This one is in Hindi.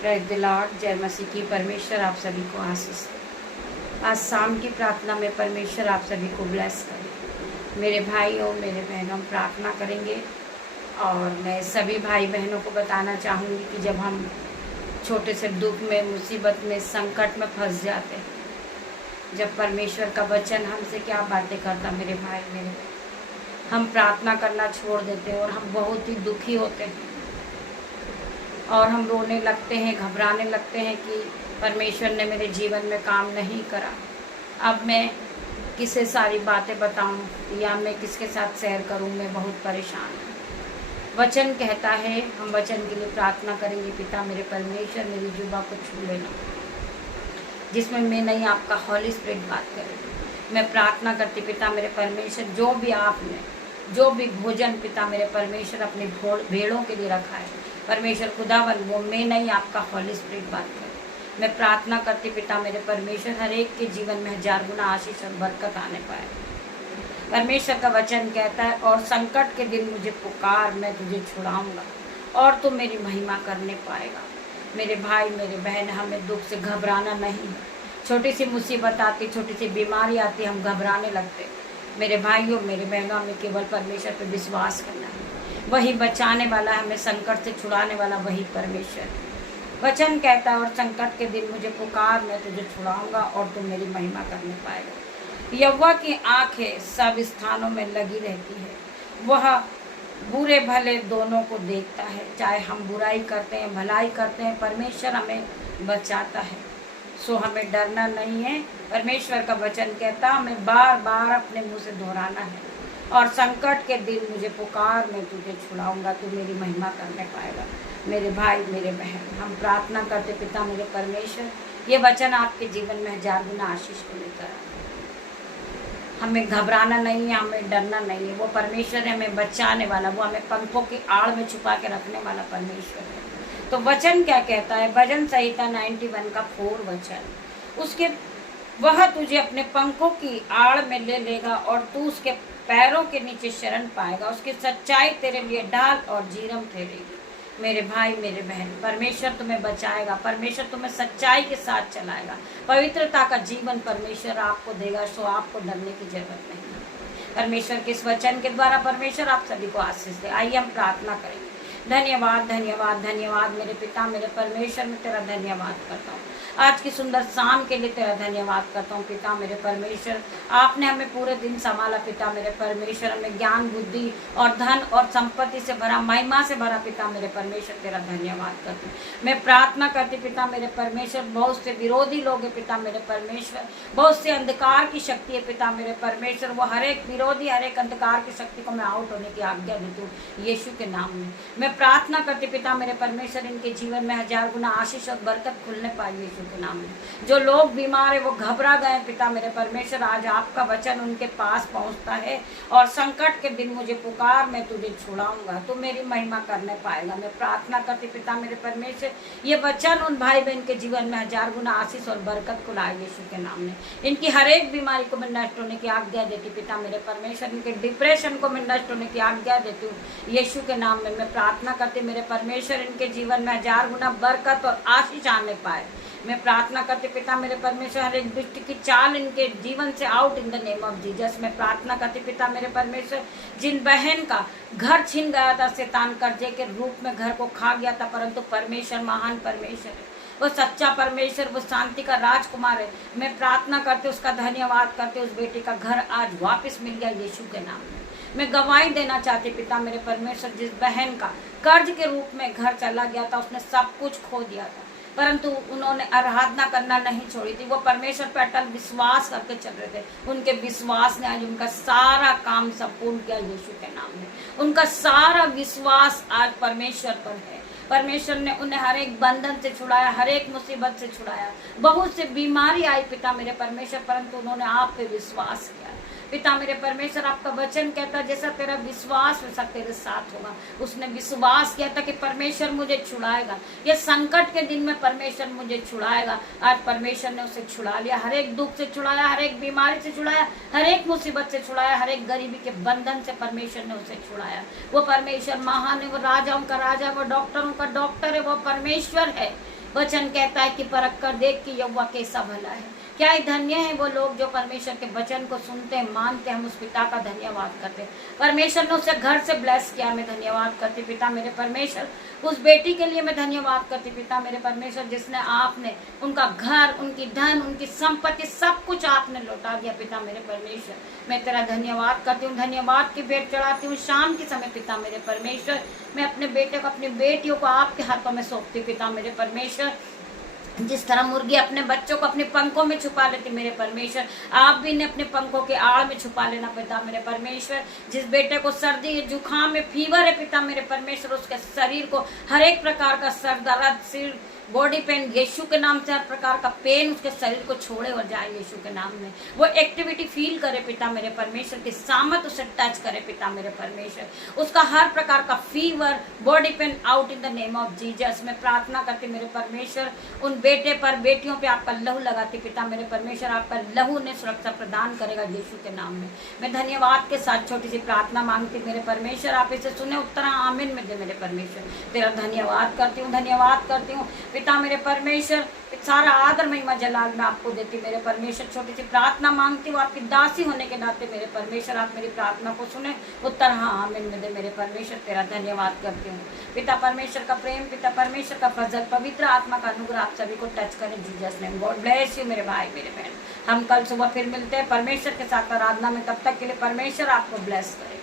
Praise the Lord. जय मसीह की। परमेश्वर आप सभी को आशीष दे। आज शाम की प्रार्थना में परमेश्वर आप सभी को ब्लेस करे। मेरे भाइयों मेरे बहनों, हम प्रार्थना करेंगे और मैं सभी भाई बहनों को बताना चाहूँगी कि जब हम छोटे से दुख में, मुसीबत में, संकट में फंस जाते हैं, जब परमेश्वर का वचन हमसे क्या बातें करता, मेरे भाई मेरे बहन, हम प्रार्थना करना छोड़ देते हैं और हम बहुत ही दुखी होते हैं और हम रोने लगते हैं, घबराने लगते हैं कि परमेश्वर ने मेरे जीवन में काम नहीं करा। अब मैं किसे सारी बातें बताऊं या मैं किसके साथ शेयर करूं, मैं बहुत परेशान हूँ। वचन कहता है, हम वचन के लिए प्रार्थना करेंगे। पिता मेरे परमेश्वर, मेरी जुबा को छू लेना जिसमें मैं नहीं, आपका हॉली स्पिरिट बात करे। मैं प्रार्थना करती पिता मेरे परमेश्वर, जो भी आपने जो भी भोजन पिता मेरे परमेश्वर अपने भेड़ों के लिए रखा है, परमेश्वर खुदावन, वो मैं नहीं, आपका हॉली स्पिरिट बात करे। मैं प्रार्थना करती पिता मेरे परमेश्वर, हर एक के जीवन में 1000 गुना आशीष और बरकत आने पाए। परमेश्वर का वचन कहता है, और संकट के दिन मुझे पुकार, मैं तुझे छुड़ाऊंगा और तू मेरी महिमा करने पाएगा। मेरे भाई मेरे बहन, हमें दुख से घबराना नहीं है। छोटी सी मुसीबत आती, छोटी सी बीमारी आती, हम घबराने लगते। मेरे भाइयों मेरे बहनों, हमें केवल परमेश्वर पर विश्वास करना है। वही बचाने वाला है, हमें संकट से छुड़ाने वाला वही परमेश्वर है। वचन कहता है, और संकट के दिन मुझे पुकार, मैं तुझे छुड़ाऊंगा और तू मेरी महिमा करने पाएगा। यहोवा की आंखें सब स्थानों में लगी रहती है, वह बुरे भले दोनों को देखता है। चाहे हम बुराई करते हैं, भलाई करते हैं, परमेश्वर हमें बचाता है। सो हमें डरना नहीं है। परमेश्वर का वचन कहता, हमें बार बार अपने मुंह से दोहराना है, और संकट के दिन मुझे पुकार, मैं तुझे छुड़ाऊंगा, तू मेरी महिमा करने पाएगा। मेरे भाई मेरे बहन, हम प्रार्थना करते पिता मेरे परमेश्वर, ये वचन आपके जीवन में 1000 गुना आशीष को लेकर आए। हमें घबराना नहीं है, हमें डरना नहीं है। वो परमेश्वर है हमें बचाने वाला, वो हमें पंखों की आड़ में छुपा के रखने वाला परमेश्वर है। तो वचन क्या कहता है, भजन संहिता 91 का 4 वचन, उसके वह तुझे अपने पंखों की आड़ में ले लेगा और तू उसके पैरों के नीचे शरण पाएगा। उसकी सच्चाई तेरे लिए ढाल और जीरम ठहरेगी। मेरे भाई मेरे बहन, परमेश्वर तुम्हें बचाएगा, परमेश्वर तुम्हें सच्चाई के साथ चलाएगा, पवित्रता का जीवन परमेश्वर आपको देगा। सो आपको डरने की जरूरत नहीं। परमेश्वर के इस वचन के द्वारा परमेश्वर आप सभी को आशीष दे। आइए हम प्रार्थना करेंगे। धन्यवाद धन्यवाद धन्यवाद मेरे पिता मेरे परमेश्वर, मैं तेरा धन्यवाद करता हूँ आज की सुंदर शाम के लिए। तेरा धन्यवाद करता हूँ पिता मेरे परमेश्वर, आपने हमें पूरे दिन संभाला पिता मेरे परमेश्वर, हमें ज्ञान बुद्धि और धन और संपत्ति से भरा, महिमा से भरा पिता मेरे परमेश्वर, तेरा धन्यवाद करती हूँ। मैं प्रार्थना करती पिता मेरे परमेश्वर, बहुत से विरोधी लोग हैं पिता मेरे परमेश्वर, बहुत से अंधकार की शक्ति है पिता मेरे परमेश्वर, वो हर एक विरोधी, हर एक अंधकार की शक्ति को मैं आउट होने की आज्ञा देती हूँ यीशु के नाम में। मैं प्रार्थना करती पिता मेरे परमेश्वर, इनके जीवन में 1000 गुना आशीष और बरकत खुलने पाए यीशु के नाम में। जो लोग बीमार है, वो घबरा गए पिता मेरे परमेश्वर, आज आपका वचन उनके पास पहुंचता है, और संकट के दिन मुझे पुकार, मैं तुझे छुड़ाऊंगा, तू मेरी महिमा करने पाएगा। मैं प्रार्थना करती पिता मेरे परमेश्वर, ये वचन उन भाई बहन के जीवन में 1000 गुना आशीष और बरकत को लाए यीशु के नाम में। इनकी हर एक बीमारी को मैं नष्ट होने की आज्ञा देती पिता मेरे परमेश्वर, इनके डिप्रेशन को मैं नष्ट होने की आज्ञा देती हूँ यीशु के नाम में। मैं प्रार्थना करती मेरे परमेश्वर, इनके जीवन में 1000 गुना बरकत और आशीष आने पाए। मैं प्रार्थना करती पिता मेरे परमेश्वर, हर एक दुष्ट की चाल इनके जीवन से out in the name of Jesus. मैं प्रार्थना करती पिता मेरे परमेश्वर, जिन बहन का घर छीन गया था शैतान, कर्जे के रूप में घर को खा गया था, परंतु परमेश्वर महान परमेश्वर है, वो सच्चा परमेश्वर, वो शांति का राजकुमार है। मैं प्रार्थना करते उसका धन्यवाद करते, उस बेटे का घर आज वापस मिल गया यीशु के नाम में। मैं गवाही देना चाहती पिता मेरे परमेश्वर, जिस बहन का कर्ज के रूप में घर चला गया था, उसने सब कुछ खो दिया था, परंतु उन्होंने आराधना करना नहीं छोड़ी थी, वो परमेश्वर पर अटल विश्वास करके चल रहे थे। उनके विश्वास ने आज उनका सारा काम संपूर्ण किया यीशु के नाम में। उनका सारा विश्वास आज परमेश्वर पर है। परमेश्वर ने उन्हें हर एक बंधन से छुड़ाया, हर एक मुसीबत से छुड़ाया। बहुत से बीमारी आई पिता मेरे परमेश्वर, परंतु उन्होंने आप पे विश्वास किया। पिता मेरे परमेश्वर, आपका वचन कहता है, जैसा तेरा विश्वास वैसा तेरे साथ होगा। उसने विश्वास किया था कि परमेश्वर मुझे छुड़ाएगा, ये संकट के दिन में परमेश्वर मुझे छुड़ाएगा। आज परमेश्वर ने उसे छुड़ा लिया, हर एक दुख से छुड़ाया, हर एक बीमारी से छुड़ाया, हर एक मुसीबत से छुड़ाया, हर एक गरीबी के बंधन से परमेश्वर ने उसे छुड़ाया। वो परमेश्वर महान है, वो राजाओं का राजा, वो डॉक्टरों का डॉक्टर है, वो परमेश्वर है। वचन कहता है कि परख कर देख कि यहोवा कैसा भला है। क्या ही धन्य है वो लोग जो परमेश्वर के वचन को सुनते हैं, मानते हैं। हम उस पिता का धन्यवाद करते हैं। परमेश्वर ने उसे घर से ब्लेस किया, मैं धन्यवाद करती पिता मेरे परमेश्वर। उस बेटी के लिए मैं धन्यवाद करती पिता मेरे परमेश्वर, जिसने आपने उनका घर, उनकी धन, उनकी संपत्ति, सब कुछ आपने लौटा दिया पिता मेरे परमेश्वर। मैं तेरा धन्यवाद करती हूँ, धन्यवाद की भेंट चढ़ाती हूँ शाम के समय पिता मेरे परमेश्वर। मैं अपने बेटे को, अपनी बेटियों को आपके हाथों में सौंपती पिता मेरे परमेश्वर। जिस तरह मुर्गी अपने बच्चों को अपने पंखों में छुपा लेती मेरे परमेश्वर, आप भी इन्हें अपने पंखों के आड़ में छुपा लेना पिता मेरे परमेश्वर। जिस बेटे को सर्दी है, जुकाम है, फीवर है पिता मेरे परमेश्वर, उसके शरीर को हर एक प्रकार का सर दर्द, सिर, बॉडी पेन, यीशु के नाम से हर प्रकार का पेन उसके शरीर को छोड़े और जाए यीशु के नाम में। वो एक्टिविटी फील करे पिता मेरे परमेश्वर की सामत उसे टच करे पिता मेरे परमेश्वर। उसका हर प्रकार का fever, body pain out in the name of Jesus. मैं प्रार्थना करती मेरे परमेश्वर, उन बेटे पर, बेटियों पे आपका लहू लगाती पिता मेरे परमेश्वर। आपका लहू ने सुरक्षा प्रदान करेगा यीशु के नाम में। मैं धन्यवाद के साथ छोटी सी प्रार्थना मांगती मेरे परमेश्वर, आप इसे सुने, उत्तर आमीन में दे मेरे परमेश्वर। तेरा धन्यवाद करती हूँ, धन्यवाद करती हूँ पिता मेरे परमेश्वर। सारा आदर महिमा जलाल मैं आपको देती मेरे परमेश्वर। छोटी सी प्रार्थना मांगती हूँ आपकी दासी होने के नाते मेरे परमेश्वर, आप मेरी प्रार्थना को सुने, उत्तर हाँ आमीन में दे मेरे परमेश्वर। तेरा धन्यवाद करती हूँ पिता परमेश्वर का प्रेम, पिता परमेश्वर का फजल, पवित्र आत्मा का अनुग्रह आप सभी को टच करें Jesus name. God bless you मेरे भाई मेरे बहन। हम कल सुबह फिर मिलते हैं परमेश्वर के साथ आराधना में, तब तक के लिए परमेश्वर आपको ब्लेस करे।